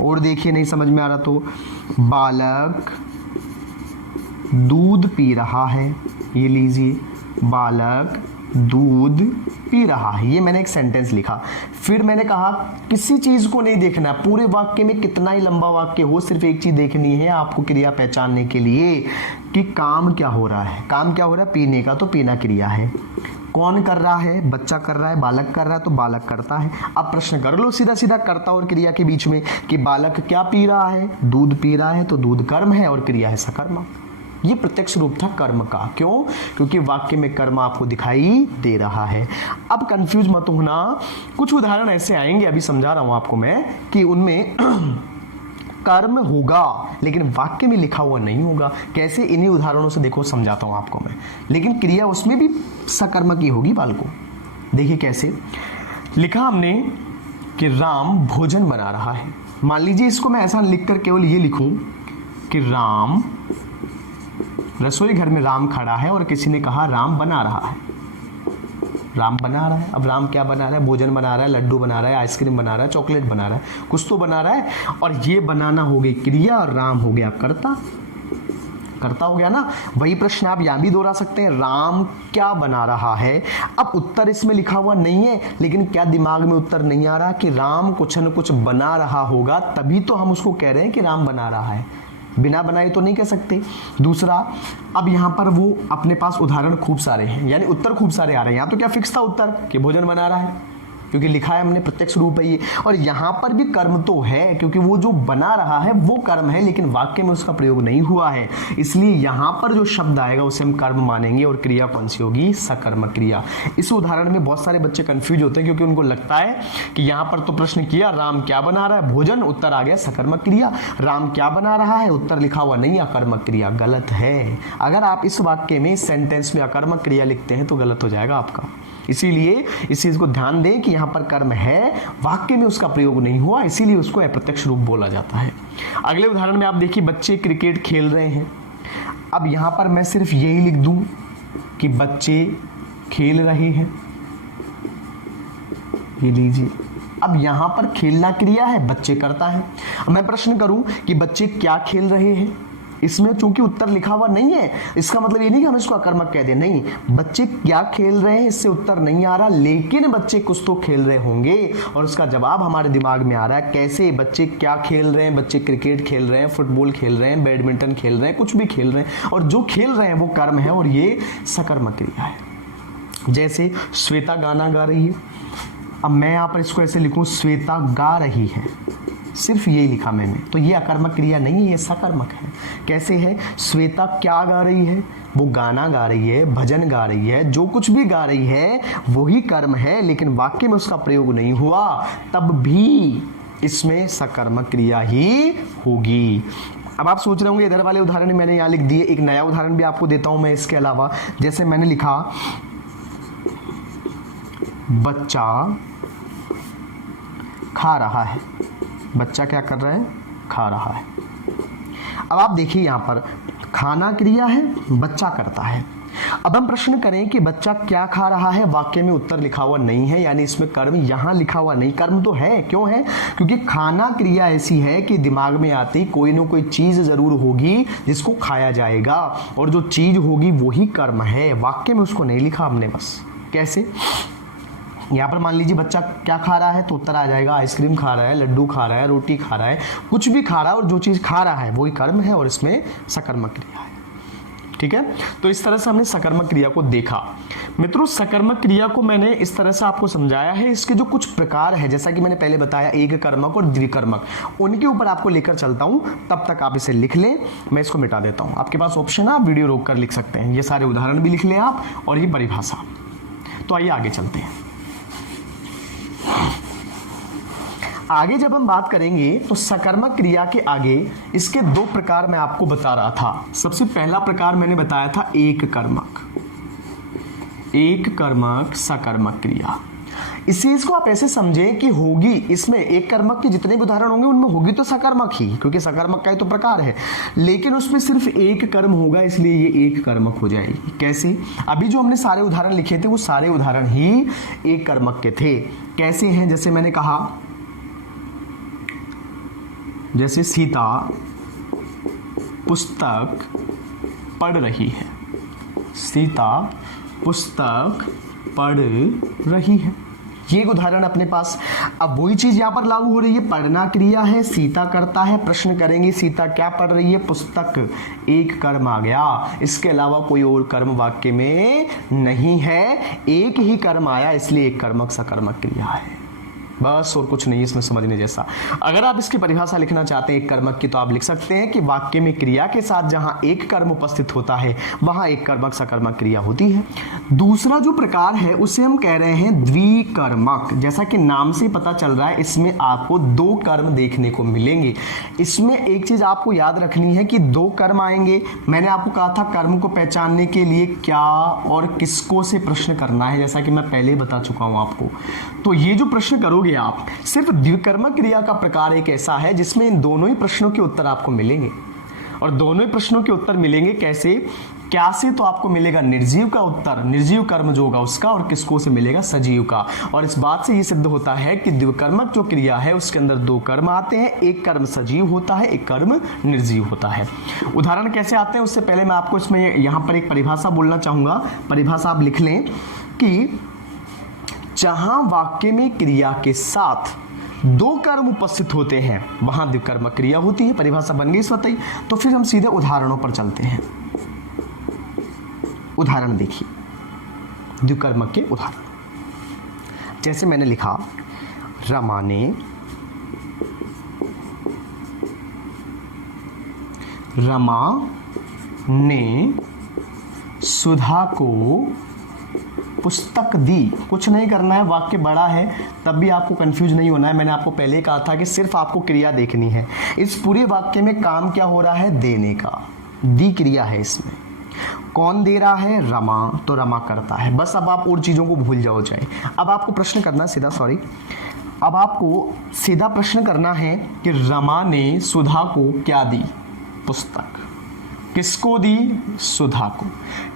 और देखिए नहीं समझ में आ रहा तो, बालक दूध पी रहा है, ये लीजिए, बालक दूध पी रहा है, ये मैंने एक सेंटेंस लिखा। फिर मैंने कहा किसी चीज को नहीं देखना, पूरे वाक्य में कितना ही लंबा वाक्य हो, सिर्फ एक चीज देखनी है आपको क्रिया पहचानने के लिए कि काम क्या हो रहा है। काम क्या हो रहा है, पीने का, तो पीना क्रिया है। कौन कर रहा है, बच्चा कर रहा है, बालक कर रहा है, तो बालक करता है। अब प्रश्न कर लो सीधा सीधा कर्ता और क्रिया के बीच में कि बालक क्या पी रहा है, दूध पी रहा है, तो दूध कर्म है और क्रिया है सकर्मक। ये प्रत्यक्ष रूप था कर्म का। क्यों, क्योंकि वाक्य में कर्म आपको दिखाई दे रहा है। अब कंफ्यूज मत होना, कुछ उदाहरण ऐसे आएंगे, अभी समझा रहा हूं आपको मैं, कि उनमें कर्म होगा लेकिन वाक्य में लिखा हुआ नहीं होगा। कैसे, इन्हीं उदाहरणों से देखो समझाता हूं आपको मैं। लेकिन क्रिया उसमें भी सकर्मक ही होगी बालकों। देखिए कैसे लिखा हमने कि राम भोजन बना रहा है। मान लीजिए इसको मैं ऐसा लिखकर केवल ये लिखूं कि राम, रसोई घर में राम खड़ा है और किसी ने कहा राम बना रहा है। राम बना रहा है, अब राम क्या बना रहा है? भोजन बना रहा है, लड्डू बना रहा है, आइसक्रीम बना रहा है, चॉकलेट बना रहा है, कुछ तो बना रहा है। और ये बनाना हो गई क्रिया और राम हो गया कर्ता। कर्ता हो गया ना। वही प्रश्न आप यहां भी दोहरा सकते हैं, राम क्या बना रहा है। अब उत्तर इसमें लिखा हुआ नहीं है, लेकिन क्या दिमाग में उत्तर नहीं आ रहा कि राम कुछ न कुछ बना रहा होगा, तभी तो हम उसको कह रहे हैं कि राम बना रहा है। बिना बनाए तो नहीं कह सकते। दूसरा, अब यहां पर वो अपने पास उदाहरण खूब सारे हैं, यानी उत्तर खूब सारे आ रहे हैं। यहां तो क्या फिक्स था उत्तर कि भोजन बना रहा है, क्योंकि लिखा है हमने, प्रत्यक्ष रूप है ये। और यहां पर भी कर्म तो है, क्योंकि वो जो बना रहा है वो कर्म है, लेकिन वाक्य में उसका प्रयोग नहीं हुआ है। इसलिए यहां पर जो शब्द आएगा उसे हम कर्म मानेंगे। और क्रिया कौन सी होगी? सकर्मक क्रिया। इस उदाहरण में बहुत सारे बच्चे कंफ्यूज होते हैं, क्योंकि उनको लगता है कि यहां पर तो प्रश्न किया राम क्या बना रहा है, भोजन, उत्तर आ गया सकर्मक क्रिया। राम क्या बना रहा है, उत्तर लिखा हुआ नहीं अकर्मक क्रिया। गलत है। अगर आप इस वाक्य में, इस सेंटेंस में अकर्मक क्रिया लिखते हैं तो गलत हो जाएगा आपका। इसीलिए इस चीज को ध्यान दें कि यहां पर कर्म है, वाक्य में उसका प्रयोग नहीं हुआ, इसीलिए उसको अप्रत्यक्ष रूप बोला जाता है। अगले उदाहरण में आप देखिए, बच्चे क्रिकेट खेल रहे हैं। अब यहां पर मैं सिर्फ यही लिख दूं कि बच्चे खेल रहे हैं, ये लीजिए। अब यहां पर खेलना क्रिया है, बच्चे करता है। अब मैं प्रश्न करूं कि बच्चे क्या खेल रहे हैं, इसमें चूंकि उत्तर लिखा हुआ नहीं है, इसका मतलब ये नहीं कि हम इसको अकर्मक कह दें, नहीं। बच्चे क्या खेल रहे हैं इससे उत्तर नहीं आ रहा, लेकिन बच्चे कुछ तो खेल रहे होंगे और उसका जवाब हमारे दिमाग में आ रहा है। कैसे? बच्चे क्या खेल रहे हैं? बच्चे क्रिकेट खेल रहे हैं, फुटबॉल खेल रहे हैं, बैडमिंटन खेल रहे हैं, कुछ भी खेल रहे हैं, और जो खेल रहे हैं वो कर्म है और ये सकर्मक क्रिया है। जैसे श्वेता गाना गा रही है। अब मैं यहां पर इसको ऐसे लिखूं, श्वेता गा रही है, सिर्फ यही लिखा मैंने, तो ये अकर्मक क्रिया नहीं है, ये सकर्मक है। कैसे है? श्वेता क्या गा रही है? वो गाना गा रही है, भजन गा रही है, जो कुछ भी गा रही है वही कर्म है, लेकिन वाक्य में उसका प्रयोग नहीं हुआ, तब भी इसमें सकर्मक क्रिया ही होगी। अब आप सोच रहे होंगे इधर वाले उदाहरण मैंने यहां लिख दिए, एक नया उदाहरण भी आपको देता हूं मैं इसके अलावा। जैसे मैंने लिखा, बच्चा खा रहा है। बच्चा क्या कर रहा है? खा रहा है। अब आप देखिए यहां पर खाना क्रिया है, बच्चा करता है। अब हम प्रश्न करें कि बच्चा क्या खा रहा है, वाक्य में उत्तर लिखा हुआ नहीं है, यानी इसमें कर्म यहां लिखा हुआ नहीं। कर्म तो है, क्यों है? क्योंकि खाना क्रिया ऐसी है कि दिमाग में आती कोई ना कोई चीज जरूर होगी जिसको खाया जाएगा, और जो चीज होगी वही कर्म है। वाक्य में उसको नहीं लिखा हमने बस। कैसे? यहाँ पर मान लीजिए बच्चा क्या खा रहा है, तो उत्तर आ जाएगा आइसक्रीम खा रहा है, लड्डू खा रहा है, रोटी खा रहा है, कुछ भी खा रहा है, और जो चीज़ खा रहा है वही कर्म है और इसमें सकर्मक क्रिया है। ठीक है, तो इस तरह से हमने सकर्मक क्रिया को देखा। मित्रों, सकर्मक क्रिया को मैंने इस तरह से आपको समझाया है। इसके जो कुछ प्रकार है, जैसा कि मैंने पहले बताया, एक कर्मक और द्विकर्मक, उनके ऊपर आपको लेकर चलता हूं, तब तक आप इसे लिख लें। मैं इसको मिटा देता हूं। आपके पास ऑप्शन है, आप वीडियो रोक कर लिख सकते हैं। ये सारे उदाहरण भी लिख लें आप, और ये परिभाषा। तो आइए आगे चलते हैं। आगे जब हम बात करेंगे तो सकर्मक क्रिया के आगे इसके दो प्रकार मैं आपको बता रहा था। सबसे पहला प्रकार मैंने बताया था एक कर्मक, एक कर्मक सकर्मक क्रिया। इस चीज को आप ऐसे समझें कि होगी इसमें एक कर्मक के जितने भी उदाहरण होंगे उनमें होगी तो सकर्मक ही, क्योंकि सकर्मक का ही तो प्रकार है, लेकिन उसमें सिर्फ एक कर्म होगा, इसलिए ये एक कर्मक हो जाएगी। कैसे? अभी जो हमने सारे उदाहरण लिखे थे वो सारे उदाहरण ही एक कर्मक के थे। कैसे हैं? जैसे मैंने कहा, जैसे सीता पुस्तक पढ़ रही है, सीता पुस्तक पढ़ रही है, ये एक उदाहरण अपने पास। अब वही चीज यहां पर लागू हो रही है, पढ़ना क्रिया है, सीता करता है। प्रश्न करेंगे सीता क्या पढ़ रही है? पुस्तक, एक कर्म आ गया। इसके अलावा कोई और कर्म वाक्य में नहीं है, एक ही कर्म आया, इसलिए एक कर्मक सकर्मक क्रिया है। बस और कुछ नहीं इसमें समझने जैसा। अगर आप इसकी परिभाषा लिखना चाहते हैं एक कर्मक की, तो आप लिख सकते हैं कि वाक्य में क्रिया के साथ जहां एक कर्म उपस्थित होता है वहां एक कर्मक सकर्मक क्रिया होती है। दूसरा जो प्रकार है उसे हम कह रहे हैं द्विकर्मक। जैसा कि नाम से पता चल रहा है इसमें आपको दो कर्म देखने को मिलेंगे। इसमें एक चीज आपको याद रखनी है कि दो कर्म आएंगे। मैंने आपको कहा था कर्म को पहचानने के लिए क्या और किसको से प्रश्न करना है, जैसा कि मैं पहले ही बता चुका हूं आपको। तो ये जो प्रश्न करोगे आप, सिर्फ द्विकर्मक क्रिया का प्रकार एक ऐसा है जिसमें इन दोनों ही प्रश्नों के उत्तर आपको मिलेंगे। और दोनों ही प्रश्नों के उत्तर मिलेंगे कैसे? क्या से तो आपको मिलेगा निर्जीव का उत्तर, निर्जीव कर्म जो होगा उसका, और किसको से मिलेगा? सजीव का। और इस बात से ये सिद्ध होता है कि द्विकर्मक जो क्रिया है उसके अंदर दो कर्म आते हैं, एक कर्म सजीव होता है, एक कर्म निर्जीव होता है। उदाहरण कैसे आते हैं उससे पहले मैं आपको इसमें यहां पर एक परिभाषा बोलना चाहूंगा। परिभाषा आप लिख लें कि जहां वाक्य में क्रिया के साथ दो कर्म उपस्थित होते हैं वहां द्विकर्मक क्रिया होती है। परिभाषा बन गई स्वतः ही। तो फिर हम सीधे उदाहरणों पर चलते हैं। उदाहरण देखिए, द्विकर्मक के उदाहरण। जैसे मैंने लिखा, रमा ने सुधा को पुस्तक दी। कुछ नहीं करना है, वाक्य बड़ा है तब भी आपको कंफ्यूज नहीं होना है। मैंने आपको पहले ही कहा था कि सिर्फ आपको क्रिया देखनी है। इस पूरे वाक्य में काम क्या हो रहा है? देने का। दी क्रिया है इसमें। कौन दे रहा है? रमा। तो रमा करता है। बस अब आप और चीजों को भूल जाओ चाहे। अब आपको प्रश्न करना सीधा, अब आपको सीधा प्रश्न करना है कि रमा ने सुधा को क्या दी? पुस्तक। किसको दी? सुधा को।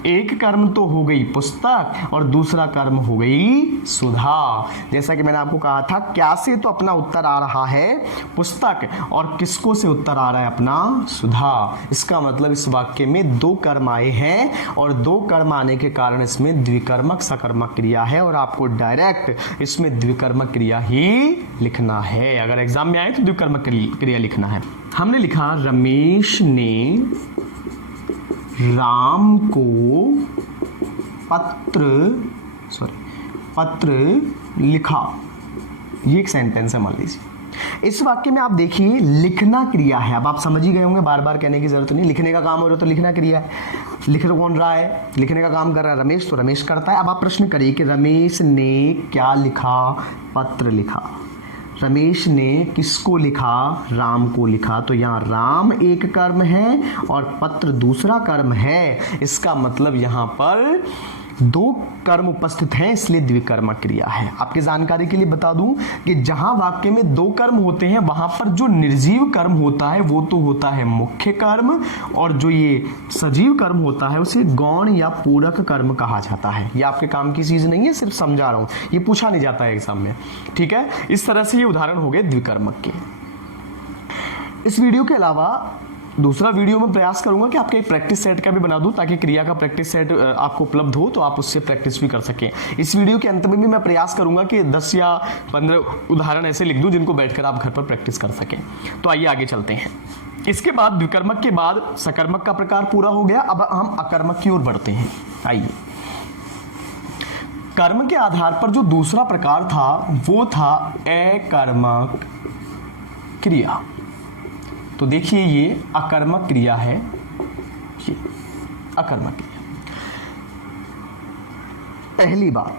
एक कर्म तो हो गई पुस्तक और दूसरा कर्म हो गई सुधा। जैसा कि मैंने आपको कहा था, क्या से तो अपना उत्तर आ रहा है पुस्तक, और किसको से उत्तर आ रहा है अपना? सुधा। इसका मतलब इस वाक्य में दो कर्म आए हैं और दो कर्म आने के कारण इसमें द्विकर्मक सकर्मक क्रिया है, और आपको डायरेक्ट इसमें द्विकर्मक क्रिया ही लिखना है। अगर एग्जाम में आए तो द्विकर्मक क्रिया लिखना है। हमने लिखा, रमेश ने राम को पत्र लिखा। ये एक सेंटेंस है, मान लीजिए। इस वाक्य में आप देखिए लिखना क्रिया है। अब आप समझ ही गए होंगे, बार बार कहने की जरूरत नहीं। लिखने का काम हो रहा है तो लिखना क्रिया है। लिख कौन रहा है? लिखने का काम कर रहा है रमेश, तो रमेश करता है। अब आप प्रश्न करिए कि रमेश ने क्या लिखा? पत्र लिखा। रमेश ने किसको लिखा? राम को लिखा। तो यहाँ राम एक कर्म है और पत्र दूसरा कर्म है। इसका मतलब यहाँ पर दो कर्म उपस्थित हैं, इसलिए द्विकर्मक क्रिया है। आपकी जानकारी के लिए बता दूं कि जहां वाक्य में दो कर्म होते हैं वहां पर जो निर्जीव कर्म होता है वो तो होता है मुख्य कर्म, और जो ये सजीव कर्म होता है उसे गौण या पूरक कर्म कहा जाता है। ये आपके काम की चीज नहीं है, सिर्फ समझा रहा हूं, ये पूछा नहीं जाता है एग्जाम में। ठीक है, इस तरह से ये उदाहरण हो गए द्विकर्मक के। इस वीडियो के अलावा दूसरा वीडियो में प्रयास करूंगा कि आपके एक प्रैक्टिस सेट का भी बना दूं, ताकि क्रिया का प्रैक्टिस सेट आपको उपलब्ध हो तो आप उससे प्रैक्टिस भी कर सकें। इस वीडियो के अंत में भी मैं प्रयास करूंगा कि 10 या 15 उदाहरण ऐसे लिख दूं जिनको बैठकर आप घर पर प्रैक्टिस कर सकें। तो आइए आगे चलते हैं। इसके बाद द्विकर्मक के बाद सकर्मक का प्रकार पूरा हो गया। अब हम अकर्मक की ओर बढ़ते हैं। आइए, कर्म के आधार पर जो दूसरा प्रकार था वो था अकर्मक क्रिया। तो देखिए ये अकर्मक क्रिया है, ये अकर्मक क्रिया। पहली बात,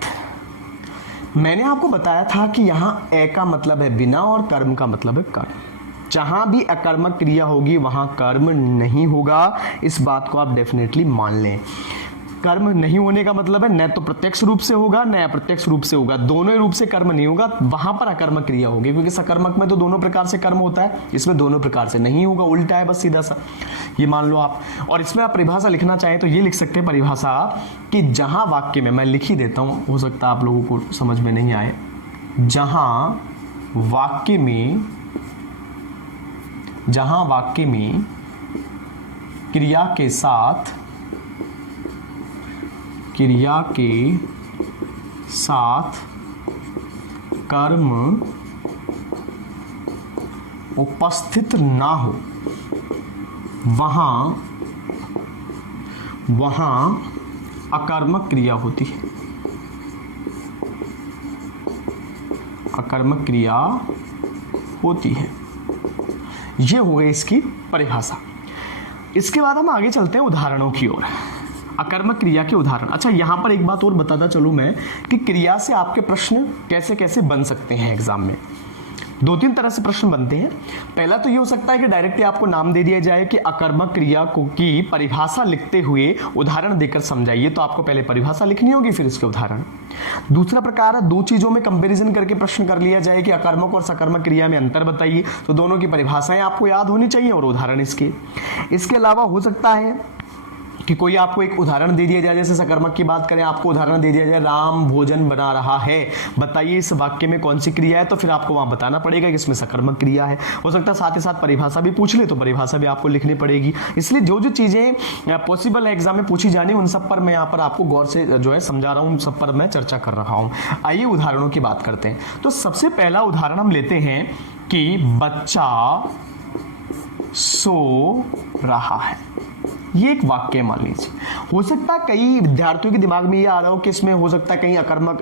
मैंने आपको बताया था कि यहां ए का मतलब है बिना और कर्म का मतलब है कर्म। जहां भी अकर्मक क्रिया होगी वहां कर्म नहीं होगा। इस बात को आप डेफिनेटली मान लें। कर्म नहीं होने का मतलब है न तो प्रत्यक्ष रूप से होगा न अप्रत्यक्ष रूप से होगा, दोनों ही रूप से कर्म नहीं होगा, वहां पर अकर्मक क्रिया होगी। क्योंकि सकर्मक में तो दोनों प्रकार से कर्म होता है, इसमें दोनों प्रकार से नहीं होगा, उल्टा है बस सीधा सा, ये मान लो आप। और इसमें आप परिभाषा लिखना चाहें तो ये लिख सकते हैं परिभाषा कि जहां वाक्य में, मैं लिख ही देता हूं, हो सकता है आप लोगों को समझ में नहीं आए, जहां वाक्य में क्रिया के साथ कर्म उपस्थित ना हो वहां अकर्मक क्रिया होती है। अकर्मक क्रिया होती है। ये हो गई इसकी परिभाषा। इसके बाद हम आगे चलते हैं उदाहरणों की ओर। अकर्मक क्रिया के उदाहरण। अच्छा, यहां पर एक बात और बताता चलूं मैं कि क्रिया से आपके प्रश्न कैसे कैसे बन सकते हैं एग्जाम में। 2-3 तरह से प्रश्न बनते हैं। पहला तो ये हो सकता है कि डायरेक्टली आपको नाम दे दिया जाए कि अकर्मक क्रिया को की परिभाषा लिखते हुए उदाहरण देकर समझाइए, तो आपको पहले परिभाषा लिखनी होगी फिर इसके उदाहरण। दूसरा प्रकार है 2 चीजों में कंपैरिजन करके प्रश्न कर लिया जाए कि अकर्मक और सकर्मक क्रिया में अंतर बताइए, तो दोनों की परिभाषाएं आपको याद होनी चाहिए और उदाहरण इसके। इसके अलावा हो सकता है कि कोई आपको एक उदाहरण दे दिया जाए, जैसे सकर्मक की बात करें, आपको उदाहरण दे दिया जाए राम भोजन बना रहा है, बताइए इस वाक्य में कौन सी क्रिया है, तो फिर आपको वहां बताना पड़ेगा कि इसमें सकर्मक क्रिया है। हो सकता है साथ ही साथ परिभाषा भी पूछ ले, तो परिभाषा भी आपको लिखनी पड़ेगी। इसलिए जो जो चीजें पॉसिबल है एग्जाम में पूछी जानी, उन सब पर मैं यहाँ पर आपको गौर से जो है समझा रहा हूँ, उन सब पर मैं चर्चा कर रहा हूँ। आइए उदाहरणों की बात करते हैं। तो सबसे पहला उदाहरण हम लेते हैं कि बच्चा सो रहा है। ये एक वाक्य मान लीजिए। हो सकता है कई विद्यार्थियों के दिमाग में ये आ रहा हो कि इसमें हो सकता है कहीं अकर्मक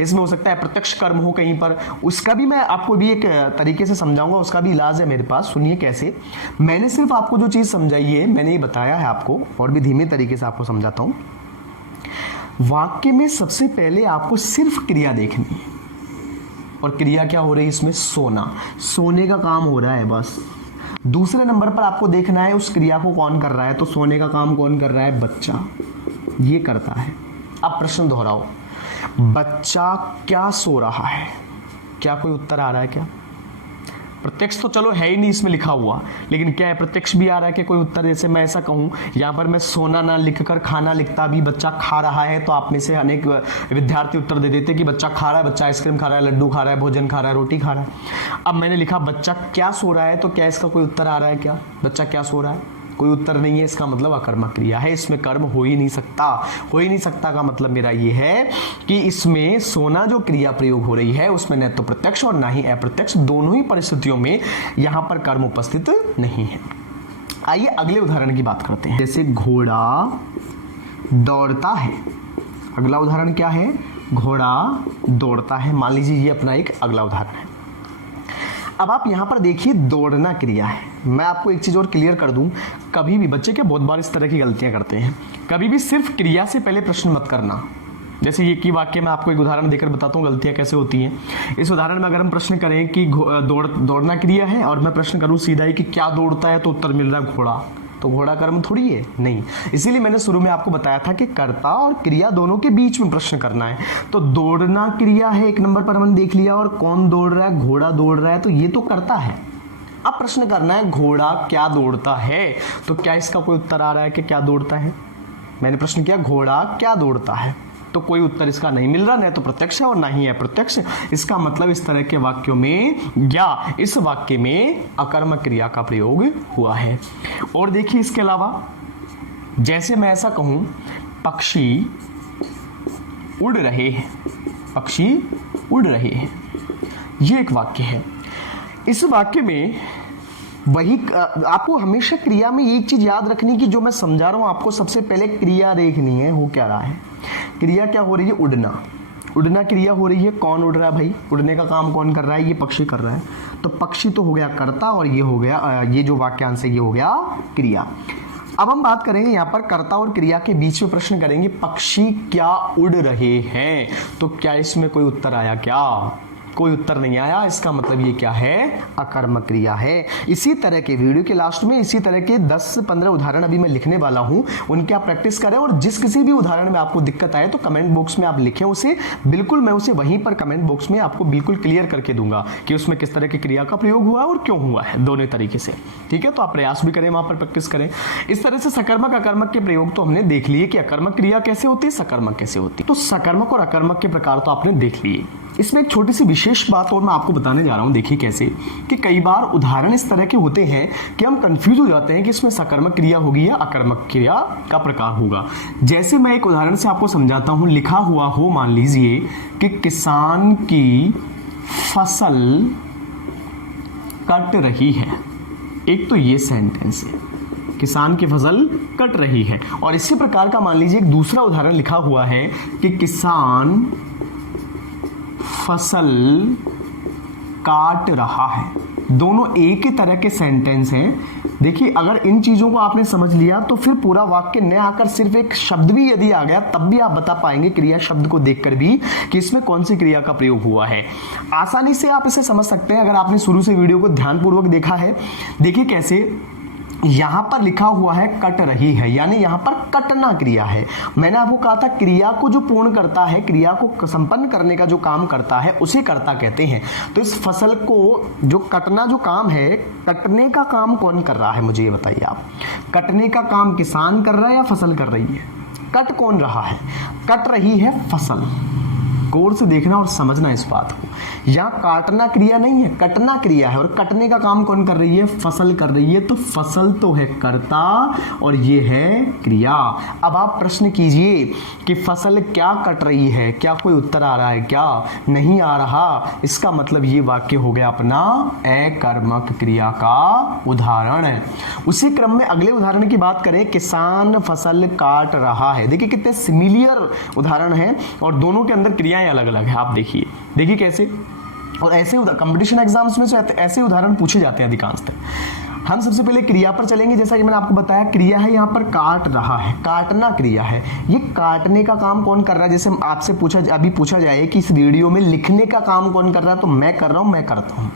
इसमें हो सकता है प्रत्यक्ष कर्म हो कहीं पर, उसका भी मैं आपको भी एक तरीके से समझाऊंगा, उसका भी इलाज है मेरे पास। सुनिए कैसे। मैंने सिर्फ आपको जो चीज समझाई है, मैंने ये बताया है आपको, और भी धीमे तरीके से आपको समझाता हूं। वाक्य में सबसे पहले आपको सिर्फ क्रिया देखनी है, और क्रिया क्या हो रही है इसमें? सोना, सोने का काम हो रहा है बस। दूसरे नंबर पर आपको देखना है उस क्रिया को कौन कर रहा है, तो सोने का काम कौन कर रहा है? बच्चा, ये करता है। अब प्रश्न दोहराओ, बच्चा क्या सो रहा है? क्या कोई उत्तर आ रहा है क्या? प्रत्यक्ष तो चलो है ही नहीं इसमें लिखा हुआ, लेकिन क्या है प्रत्यक्ष भी आ रहा है कि कोई उत्तर? जैसे मैं ऐसा कहूं, यहां पर मैं सोना ना लिखकर खाना लिखता भी, बच्चा खा रहा है, तो आप में से अनेक विद्यार्थी उत्तर दे देते कि बच्चा खा रहा है, बच्चा आइसक्रीम खा रहा है, लड्डू खा रहा है, भोजन खा रहा है, रोटी खा रहा है। अब मैंने लिखा बच्चा क्या सो रहा है, तो क्या इसका कोई उत्तर आ रहा है क्या? बच्चा क्या सो रहा है? कोई उत्तर नहीं है। इसका मतलब अकर्मक क्रिया है, इसमें कर्म हो ही नहीं सकता। हो ही नहीं सकता का मतलब मेरा ये है कि इसमें सोना जो क्रिया प्रयोग हो रही है उसमें न तो प्रत्यक्ष और ना ही अप्रत्यक्ष, दोनों ही परिस्थितियों में यहां पर कर्म उपस्थित नहीं है। आइए अगले उदाहरण की बात करते हैं। जैसे घोड़ा दौड़ता है। अगला उदाहरण क्या है? घोड़ा दौड़ता है। मान लीजिए ये अपना एक अगला उदाहरण है। अब आप यहां पर देखिए, दौड़ना क्रिया है। मैं आपको एक चीज और क्लियर कर दूं, कभी भी बच्चे के बहुत बार इस तरह की गलतियां करते हैं, कभी भी सिर्फ क्रिया से पहले प्रश्न मत करना। जैसे ये की वाक्य में आपको एक उदाहरण देकर बताता हूँ गलतियां कैसे होती हैं। इस उदाहरण में अगर हम प्रश्न करें कि दौड़ना क्रिया है, और मैं प्रश्न करूँ सीधा ही कि क्या दौड़ता है, तो उत्तर मिल रहा है घोड़ा, तो घोड़ा कर्म थोड़ी है, नहीं। इसीलिए मैंने शुरू में आपको बताया था कि कर्ता और क्रिया दोनों के बीच में प्रश्न करना है। तो दौड़ना क्रिया है, 1 नंबर पर हमने देख लिया, और कौन दौड़ रहा है? घोड़ा दौड़ रहा है, तो ये तो कर्ता है। अब प्रश्न करना है घोड़ा क्या दौड़ता है, तो क्या इसका कोई उत्तर आ रहा है कि क्या दौड़ता है? मैंने प्रश्न किया घोड़ा क्या दौड़ता है, तो कोई उत्तर इसका नहीं मिल रहा, न तो प्रत्यक्ष है और ना ही अप्रत्यक्ष। इसका मतलब इस तरह के वाक्यों में या इस वाक्य में अकर्मक क्रिया का प्रयोग हुआ है। और देखिए इसके अलावा, जैसे मैं ऐसा कहूं पक्षी उड़ रहे हैं, पक्षी उड़ रहे हैं, ये एक वाक्य है। इस वाक्य में वही आपको हमेशा क्रिया में एक चीज याद रखनी कि जो मैं समझा रहा हूं आपको, सबसे पहले क्रिया देखनी है हो क्या रहा है। क्रिया क्या हो रही है? उड़ना। उड़ना क्रिया हो रही है। कौन उड़ रहा है भाई? उड़ने का काम कौन कर रहा है? ये पक्षी कर रहा है। तो पक्षी तो हो गया कर्ता, और ये हो गया, ये जो वाक्यांश है ये हो गया क्रिया। अब हम बात करेंगे यहाँ पर कर्ता और क्रिया के बीच में प्रश्न करेंगे, पक्षी क्या उड़ रहे हैं, तो क्या इसमें कोई उत्तर आया क्या? कोई उत्तर नहीं आया। इसका मतलब ये क्या है? अकर्मक क्रिया है। इसी तरह के वीडियो के लास्ट में इसी तरह के 10 से 15 उदाहरण अभी मैं लिखने वाला हूं, उनकी आप प्रैक्टिस करें, और जिस किसी भी उदाहरण में आपको दिक्कत आए तो कमेंट बॉक्स में आप लिखें उसे, बिल्कुल मैं उसे वहीं पर कमेंट बॉक्स में आपको बिल्कुल क्लियर करके दूंगा कि उसमें किस तरह की क्रिया का प्रयोग हुआ और क्यों हुआ है, दोनों तरीके से। ठीक है, तो आप प्रयास भी करें, वहां पर प्रैक्टिस करें। इस तरह से सकर्मक अकर्मक के प्रयोग तो हमने देख लिए कि अकर्मक क्रिया कैसे होती है, सकर्मक कैसे होती है। तो सकर्मक और अकर्मक के प्रकार तो आपने देख लिए। इसमें एक छोटी सी विशेष बात और मैं आपको बताने जा रहा हूं। देखिए कैसे कि कई बार उदाहरण इस तरह के होते हैं कि हम कंफ्यूज हो जाते हैं कि इसमें सकर्मक क्रिया होगी या अकर्मक क्रिया का प्रकार होगा। जैसे मैं एक उदाहरण से आपको समझाता हूं। लिखा हुआ हो, मान लीजिए कि किसान की फसल कट रही है। एक तो ये सेंटेंस है, किसान की फसल कट रही है। और इसी प्रकार का मान लीजिए एक दूसरा उदाहरण लिखा हुआ है कि किसान फसल काट रहा है। दोनों एक ही तरह के सेंटेंस हैं। देखिए अगर इन चीजों को आपने समझ लिया तो फिर पूरा वाक्य न आकर सिर्फ एक शब्द भी यदि आ गया तब भी आप बता पाएंगे क्रिया शब्द को देखकर भी कि इसमें कौन सी क्रिया का प्रयोग हुआ है। आसानी से आप इसे समझ सकते हैं अगर आपने शुरू से वीडियो को ध्यानपूर्वक देखा है। देखिए कैसे, यहां पर लिखा हुआ है कट रही है, यानी यहां पर कटना क्रिया है। मैंने आपको कहा था क्रिया को जो पूर्ण करता है, क्रिया को संपन्न करने का जो काम करता है उसे कर्ता कहते हैं। तो इस फसल को जो कटना जो काम है, कटने का काम कौन कर रहा है मुझे ये बताइए आप। कटने का काम किसान कर रहा है या फसल कर रही है? कट कौन रहा है? कट रही है फसल। गौर से देखना और समझना इस बात को। यहां काटना क्रिया नहीं है, कटना क्रिया है। और कटने का काम कौन कर रही है? फसल कर रही है। तो फसल तो है कर्ता और ये है क्रिया। अब आप प्रश्न कीजिए कि फसल क्या कट रही है? क्या कोई उत्तर आ रहा है? क्या नहीं आ रहा? इसका मतलब ये वाक्य हो गया अपना अकर्मक क्रिया का उदाहरण है। उसी क्रम में अगले उदाहरण की बात करें, किसान फसल काट रहा है। देखिए कितने सिमिलियर उदाहरण हैं और दोनों के अंदर क्रियाएं अलग अलग है। आप देखिए कैसे। और ऐसे कंपटीशन एग्जाम्स में से ऐसे उदाहरण पूछे जाते हैं अधिकांशतः। हम सबसे पहले क्रिया पर चलेंगे। जैसा कि मैंने आपको बताया क्रिया है यहाँ पर काट रहा है, काटना क्रिया है। ये काटने का काम कौन कर रहा है? जैसे आपसे अभी पूछा जाए कि इस वीडियो में लिखने का काम कौन कर रहा है, तो मैं कर रहा हूं, मैं करता हूं।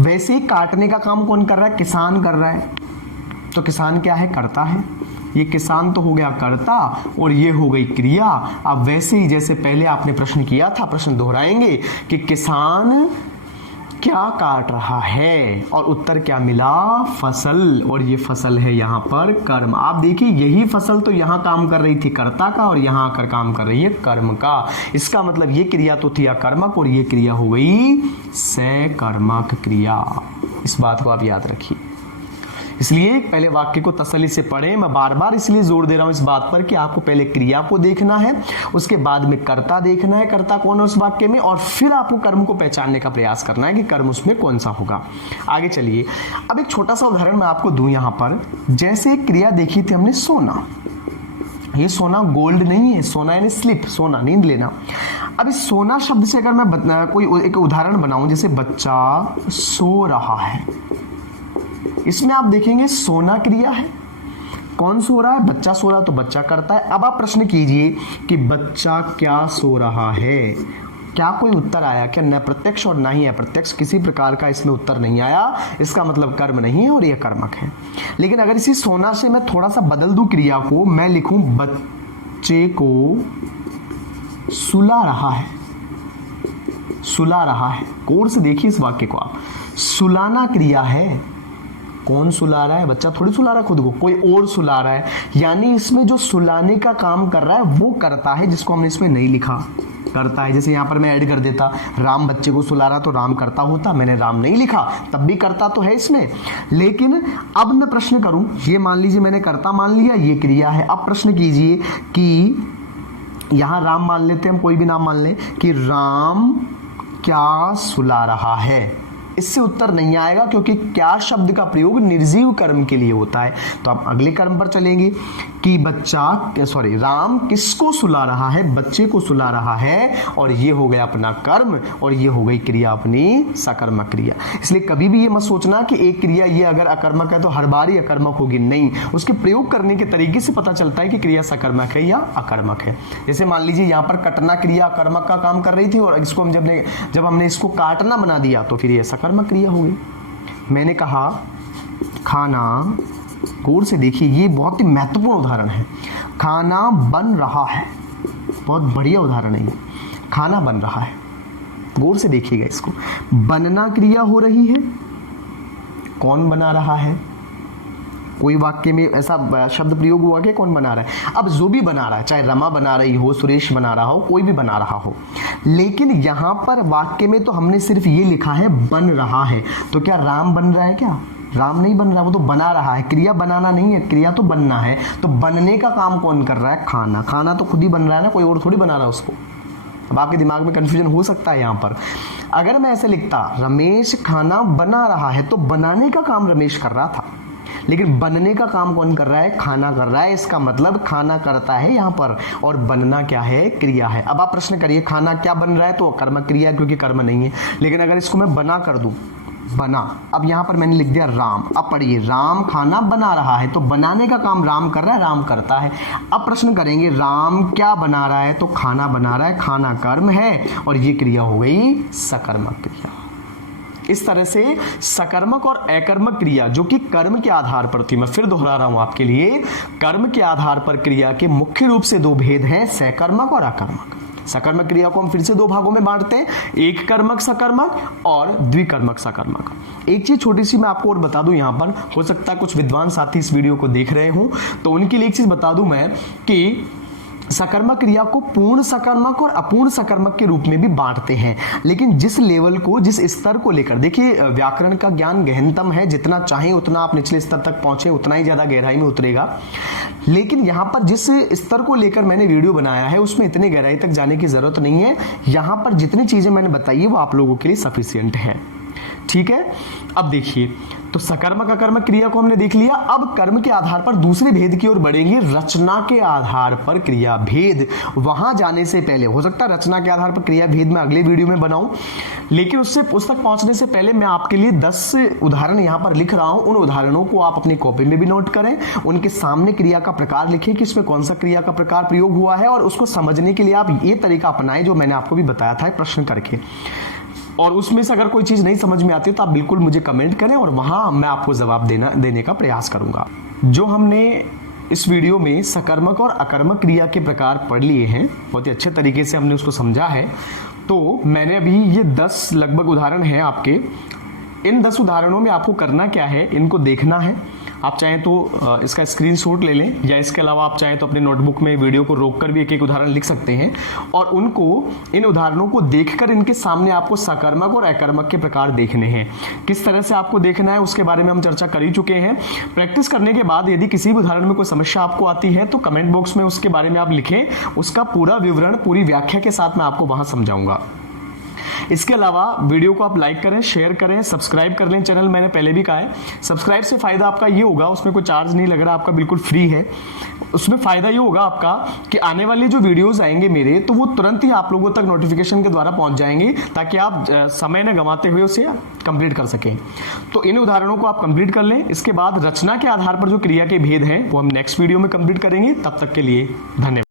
वैसे ही काटने का काम कौन कर रहा है? किसान कर रहा है। तो किसान क्या है? करता है। ये किसान तो हो गया कर्ता और ये हो गई क्रिया। अब वैसे ही जैसे पहले आपने प्रश्न किया था, प्रश्न दोहराएंगे कि किसान क्या काट रहा है और उत्तर क्या मिला? फसल। और ये फसल है यहाँ पर कर्म। आप देखिए यही फसल तो यहाँ काम कर रही थी कर्ता का और यहाँ आकर काम कर रही है कर्म का। इसका मतलब ये क्रिया तो थी अकर्मक और ये क्रिया हो गई सकर्मक क्रिया। इस बात को आप याद रखिए। इसलिए पहले वाक्य को तसल्ली से पढ़ें। मैं बार बार इसलिए जोर दे रहा हूं इस बात पर कि आपको पहले क्रिया को देखना है, उसके बाद में कर्ता देखना है, कर्ता कौन है उस वाक्य में, और फिर आपको कर्म को पहचानने का प्रयास करना है कि कर्म उसमें कौन सा होगा। आगे चलिए, अब एक छोटा सा उदाहरण मैं आपको दूं यहां पर। जैसे एक क्रिया देखी थी हमने सोना। ये सोना गोल्ड नहीं है, सोना यानी स्लिप, सोना नींद लेना। अब इस सोना शब्द से अगर मैं कोई एक उदाहरण बनाऊं, जैसे बच्चा सो रहा है, इसमें आप देखेंगे सोना क्रिया है। कौन सो रहा है? बच्चा सो रहा है, तो बच्चा करता है। अब आप प्रश्न कीजिए कि बच्चा क्या सो रहा है? क्या कोई उत्तर आया क्या? न प्रत्यक्ष और न ही अप्रत्यक्ष, किसी प्रकार का इसमें उत्तर नहीं आया। इसका मतलब कर्म नहीं है और यह कर्मक है। लेकिन अगर इसी सोना से मैं थोड़ा सा बदल दूं क्रिया को, मैं लिखूं बच्चे को सुला रहा है। सुला रहा है। गौर से देखिए इस वाक्य को आप। सुलाना क्रिया है। कौन सुला रहा है? बच्चा थोड़ी सुला रहा है खुद को, कोई और सुला रहा है। यानी इसमें जो सुलाने का काम कर रहा है वो करता है, जिसको हमने इसमें नहीं लिखा। करता है, जैसे यहां पर मैं ऐड कर देता राम बच्चे को सुला रहा तो राम करता होता, मैंने राम नहीं लिखा, तब भी करता तो है इसमें। लेकिन अब मैं प्रश्न करूं, ये मान लीजिए मैंने करता मान लिया, ये क्रिया है। अब प्रश्न कीजिए कि यहां राम मान लेते हैं, हम कोई भी नाम मान लें कि राम क्या सुला रहा है। इससे उत्तर नहीं आएगा क्योंकि क्या शब्द का प्रयोग निर्जीव कर्म के लिए होता है। तो आप अगले कर्म पर चलेंगे कि राम किसको सुला रहा है? बच्चे को सुला रहा है। और ये हो गया अपना कर्म और ये हो गई क्रिया अपनी सकर्मक क्रिया। इसलिए कभी भी ये मत सोचना कि एक क्रिया ये अगर अकर्मक है तो हर बार ही अकर्मक होगी। नहीं, उसके प्रयोग करने के तरीके से पता चलता है कि क्रिया सकर्मक है या अकर्मक है। जैसे मान लीजिए यहाँ पर कटना क्रिया अकर्मक का काम कर रही थी और इसको हम जब हमने इसको काटना बना दिया तो फिर ये सकर्मक क्रिया हो गई। मैंने कहा खाना, गौर से देखिए ये बहुत ही महत्वपूर्ण उदाहरण है। खाना बन रहा है, बहुत बढ़िया उदाहरण है ये। खाना बन रहा है, गौर से देखिएगा इसको। बनना क्रिया हो रही है। कौन बना रहा है? कोई वाक्य में ऐसा शब्द प्रयोग हुआ कि कौन बना रहा है? अब जो भी बना रहा है, चाहे रमा बना रही हो, सुरेश बना रहा हो, कोई भी बना रहा हो, लेकिन यहां पर वाक्य में तो हमने सिर्फ ये लिखा है बन रहा है। तो क्या राम बन रहा है? क्या राम नहीं बन रहा, वो तो बना रहा है। क्रिया बनाना नहीं है, क्रिया तो बनना है। तो बनने का काम कौन कर रहा है? खाना। खाना तो खुद ही बन रहा है ना, कोई और थोड़ी बना रहा है उसको। अब आपके दिमाग में कंफ्यूजन हो सकता है यहाँ पर। अगर मैं ऐसे लिखता रमेश खाना बना रहा है, तो बनाने का काम रमेश कर रहा था, लेकिन बनने का काम कौन कर रहा है? खाना कर रहा है। इसका मतलब खाना करता है यहाँ पर, और बनना क्या है? क्रिया है। अब आप प्रश्न करिए खाना क्या बन रहा है? तो कर्म क्रिया, क्योंकि कर्म नहीं है। लेकिन अगर इसको मैं बना कर दूं, बना, अब यहां पर मैंने लिख दिया राम। अब पढ़िए, राम खाना बना रहा है, तो बनाने का काम राम कर रहा है, राम करता है। अब प्रश्न करेंगे राम क्या बना रहा है? तो खाना बना रहा है, खाना कर्म है, और ये क्रिया हो गई सकर्मक क्रिया। इस तरह से सकर्मक और अकर्मक क्रिया जो कि कर्म के आधार पर थी, मैं फिर दोहरा रहा हूं आपके लिए, कर्म के आधार पर क्रिया के मुख्य रूप से दो भेद हैं, सकर्मक और अकर्मक। सकर्मक क्रिया को हम फिर से दो भागों में बांटते हैं, एक कर्मक सकर्मक और द्विकर्मक सकर्मक। एक चीज छोटी सी मैं आपको और बता दूं, यहां पर हो सकता है कुछ विद्वान साथी इस वीडियो को देख रहे हो, तो उनके लिए एक चीज बता दूं मैं कि सकर्मक क्रिया को पूर्ण सकर्मक और अपूर्ण सकर्मक के रूप में भी बांटते हैं। लेकिन जिस लेवल को, जिस स्तर को लेकर, देखिए व्याकरण का ज्ञान गहनतम है, जितना चाहे उतना आप निचले स्तर तक पहुंचे उतना ही ज्यादा गहराई में उतरेगा। लेकिन यहां पर जिस स्तर को लेकर मैंने वीडियो बनाया है उसमें इतने गहराई तक जाने की जरूरत नहीं है। यहां पर जितनी चीजें मैंने बताई है वो आप लोगों के लिए सफिशिएंट है। ठीक है, अब देखिए, तो सकर्मक अकर्मक क्रिया को हमने देख लिया। अब कर्म के आधार पर दूसरे भेद की ओर बढ़ेंगे, रचना के आधार पर क्रिया भेद। वहां जाने से पहले, हो सकता है रचना के आधार पर क्रिया भेद मैं अगले वीडियो में बनाऊं, लेकिन उससे उस तक पहुंचने से पहले मैं आपके लिए 10 उदाहरण यहां पर लिख रहा हूं। उन उदाहरणों को आप अपनी कॉपी में भी नोट करें, उनके सामने क्रिया का प्रकार लिखिए कि इसमें कौन सा क्रिया का प्रकार प्रयोग हुआ है, और उसको समझने के लिए आप ये तरीका अपनाएं जो मैंने आपको भी बताया था, प्रश्न करके। और उसमें से अगर कोई चीज नहीं समझ में आती तो आप बिल्कुल मुझे कमेंट करें और वहां मैं आपको जवाब देने का प्रयास करूंगा। जो हमने इस वीडियो में सकर्मक और अकर्मक क्रिया के प्रकार पढ़ लिए हैं, बहुत ही अच्छे तरीके से हमने उसको समझा है। तो मैंने अभी ये 10 लगभग उदाहरण हैं आपके। इन 10 उदाहरणों में आपको करना क्या है, इनको देखना है। आप चाहें तो इसका स्क्रीनशॉट ले लें, या इसके अलावा आप चाहें तो अपनी नोटबुक में वीडियो को रोककर भी एक एक उदाहरण लिख सकते हैं, और उनको, इन उदाहरणों को देखकर इनके सामने आपको सकर्मक और अकर्मक के प्रकार देखने हैं। किस तरह से आपको देखना है उसके बारे में हम चर्चा कर ही चुके हैं। प्रैक्टिस करने के बाद यदि किसी भी उदाहरण में कोई समस्या आपको आती है तो कमेंट बॉक्स में उसके बारे में आप लिखें, उसका पूरा विवरण पूरी व्याख्या के साथ मैं आपको वहां समझाऊंगा। इसके अलावा वीडियो को आप लाइक करें, शेयर करें, सब्सक्राइब कर लें चैनल। मैंने पहले भी कहा है, सब्सक्राइब से फायदा आपका ये होगा, उसमें कोई चार्ज नहीं लग रहा, आपका बिल्कुल फ्री है। उसमें फायदा ये होगा आपका कि आने वाले जो वीडियोस आएंगे मेरे, तो वो तुरंत ही आप लोगों तक नोटिफिकेशन के द्वारा पहुंच जाएंगे, ताकि आप समय न गंवाते हुए उसे कंप्लीट कर सकें। तो इन उदाहरणों को आप कंप्लीट कर लें। इसके बाद रचना के आधार पर जो क्रिया के भेद हैं वो हम नेक्स्ट वीडियो में कंप्लीट करेंगे। तब तक के लिए धन्यवाद।